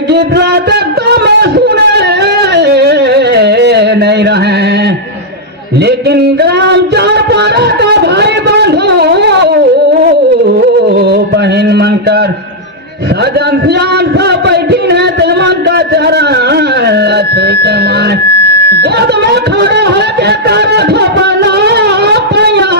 गीत तक तो मैं सुने नहीं रहे, लेकिन ग्राम चार पारा का भाई बंधु बहन मनकर सजन सियान सा बैठी है ते मन का चरण छुई के माए गोद में खड़ा है के तारा थपना पैया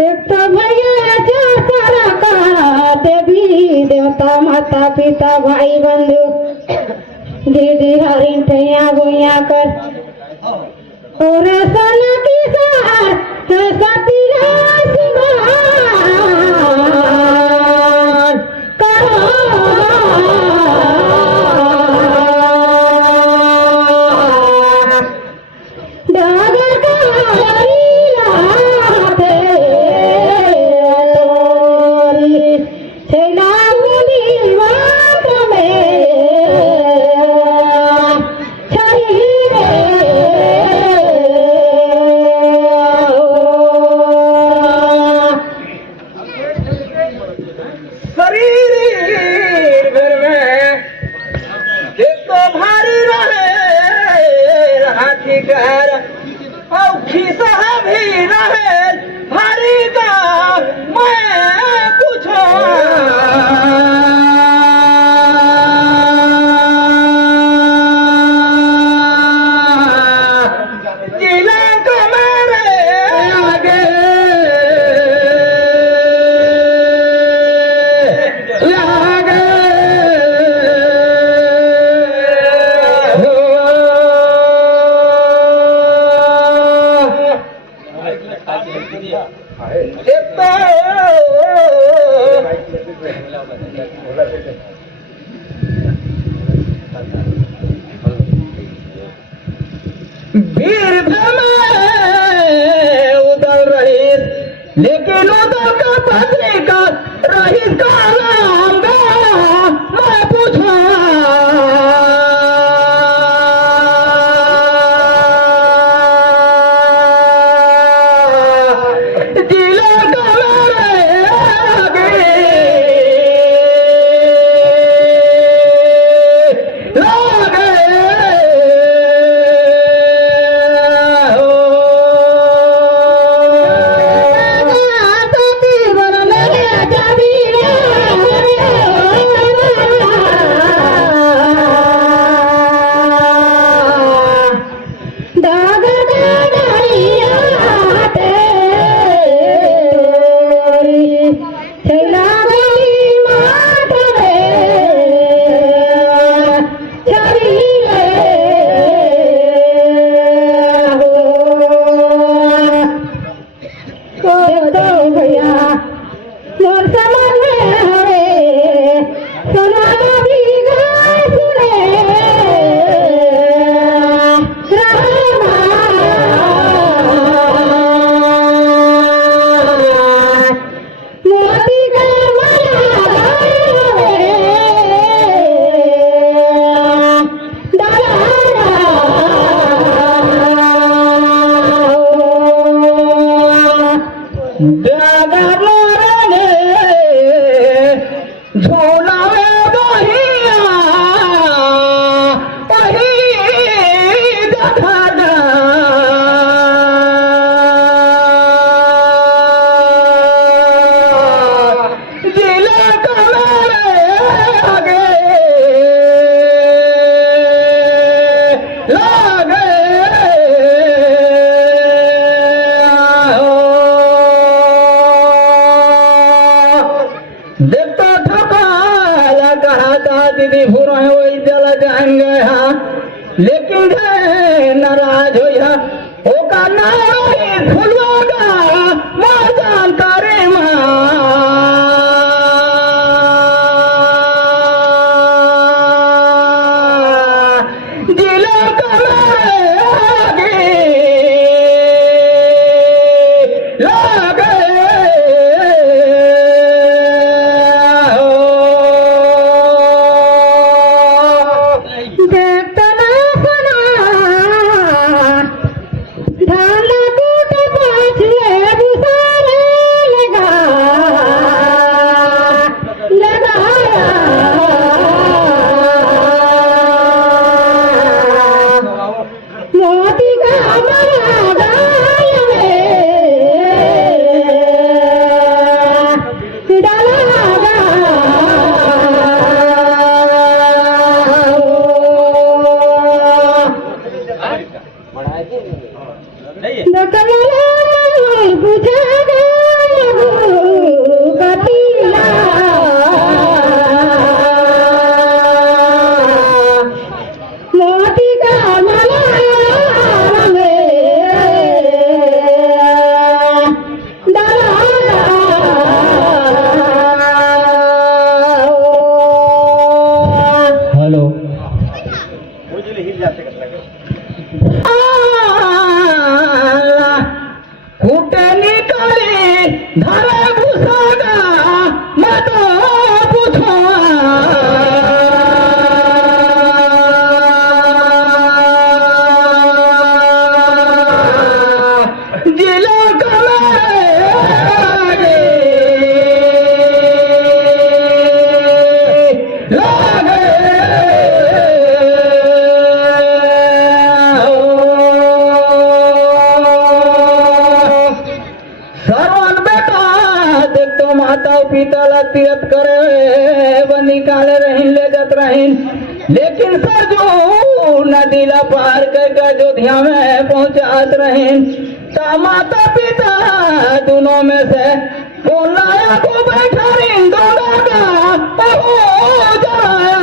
देखता भैया सारा का देवी देवता माता पिता भाई बंधु दीदी हरिन ठैया गुइया कर और सोना की सार सती वीर उधर रहीस, लेकिन उधर का पत्नी का रहीस का नाम मैं पूछा जिला का जोया ओका नाई फुलवागा मजान करे जिला कलागे लागे पिताला तीरथ करे व निकाले रहीन ले जात रहीन लेकिन सर जो नदीला पार कर अयोध्या में पहुंचात रहीन ता माता पिता दोनों में से बोलाया को बैठा रहीन दोनों का हो जाया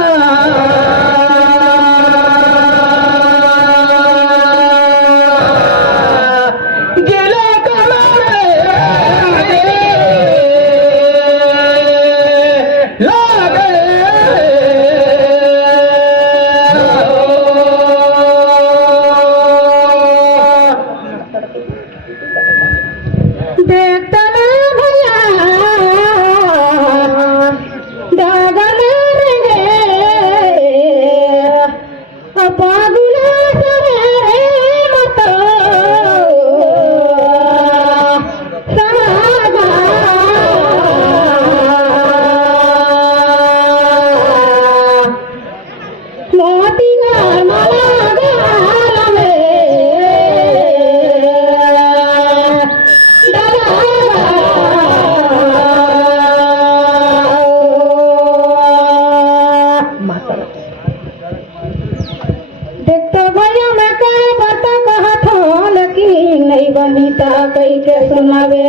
कई के सुनावे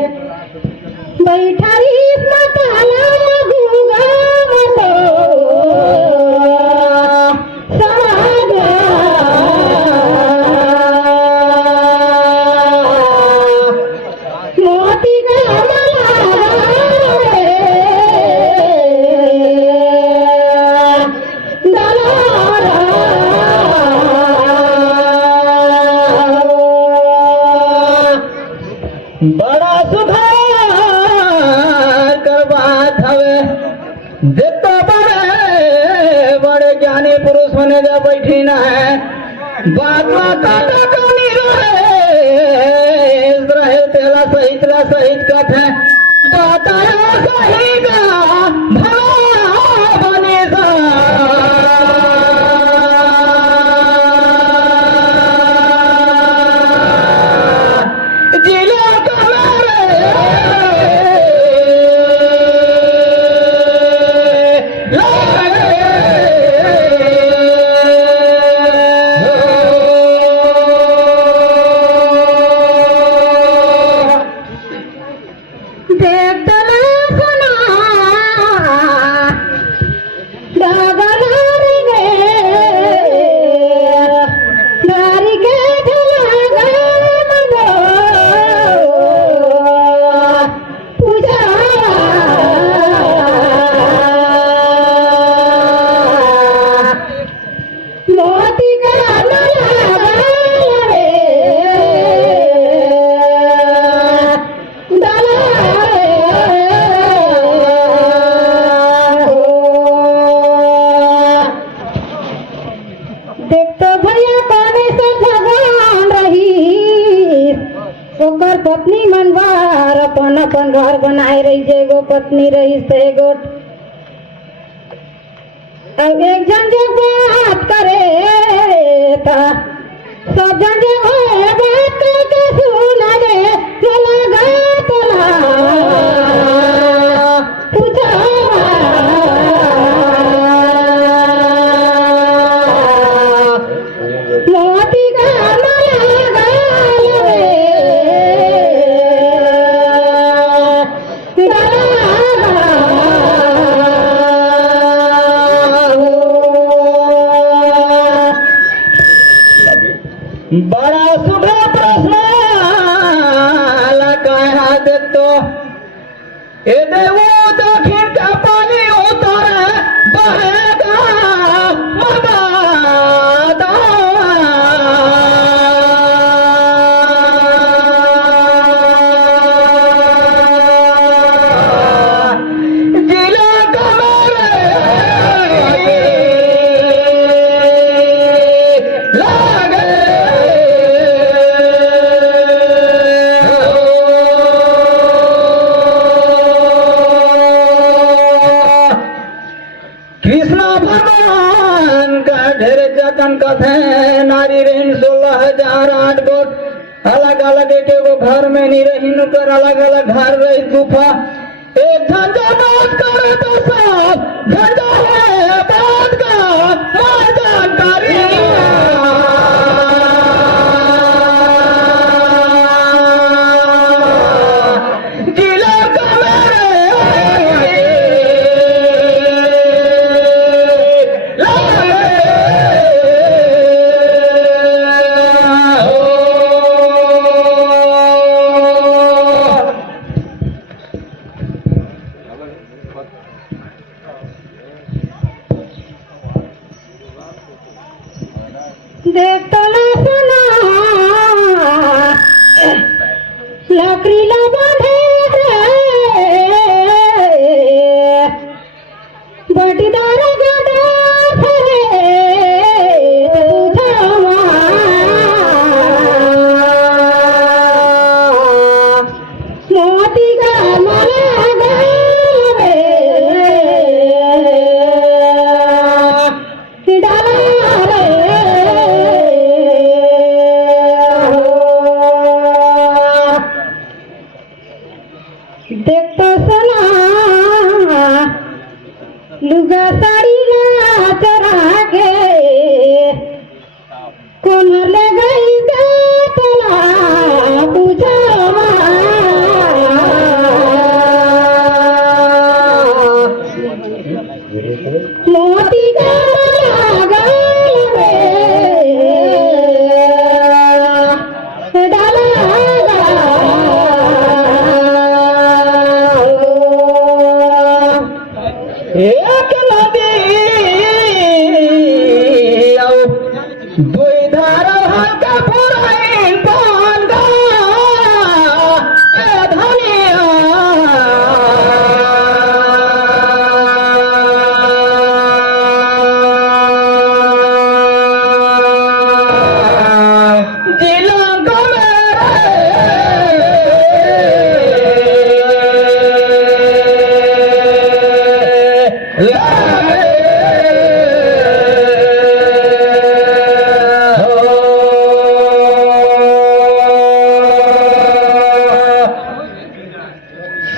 बैठा बड़ा सुधार करवात हवे जितो बड़े बड़े ज्ञानी पुरुष बने जा बैठी न है बात में काटा कमी रहे तेला सहित कथे बताया सही का भला बने पत्नी मनवार अपन अपन घर बनाए रही जे गो पत्नी रही से गोट अब एक जन जब बात करे था सब जन जब बात करके सुना दे लगा तला पूछा मोती का बड़ा सुधा प्रश्न लगा देतो ए देवो दक्षिण का पानी उतर बहेगा मबादा जिला कमरे लागे कृष्ण भगवान का ढेर जतन कथे नारी रहीन 16,008 गोट अलग अलग एक एगो घर में नहीं रही कर अलग अलग घर रही गुफा एक झंझा बात करे तो सब झंझा है बात का मैदान करी जिला का देख तो ना सुना लकड़ी ला बांधे बटीदार गड़ा फरे तुझावा मोती का माला गावे डाला देखता सना लुगा साड़ी ला चरा के कौन ले गई तला पूछावा मोती का गाल में डाला एक नदी दुई धार हल्का पुराई बांधा ए धनिया जिला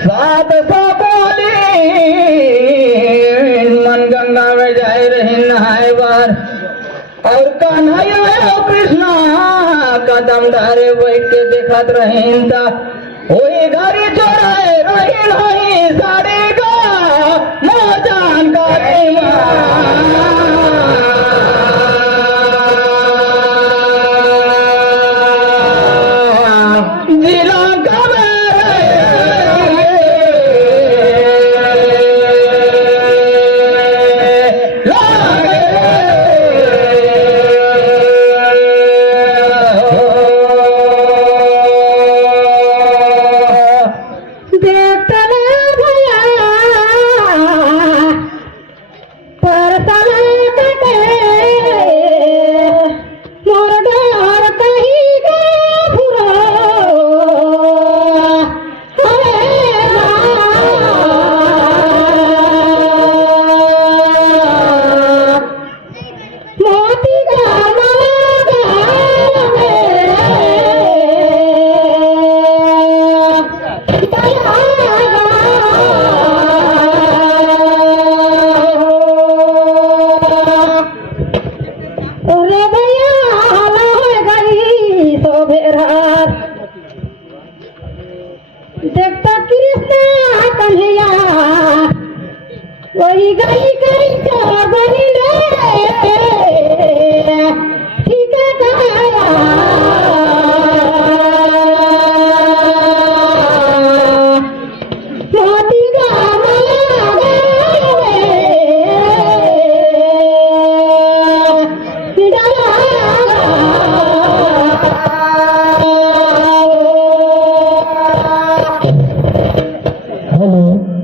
सात सौ बोली मन गंगा में जाए रही नहाए बार और कन्हैया कृष्णा कदम धारे बैठ के देखत रहीन ता वही घरी चोराए रही नहीं साड़ी का मोजान का जिला का पर भेरार देखता कृष्णा कन्हैया वही गाई गाई बनी रे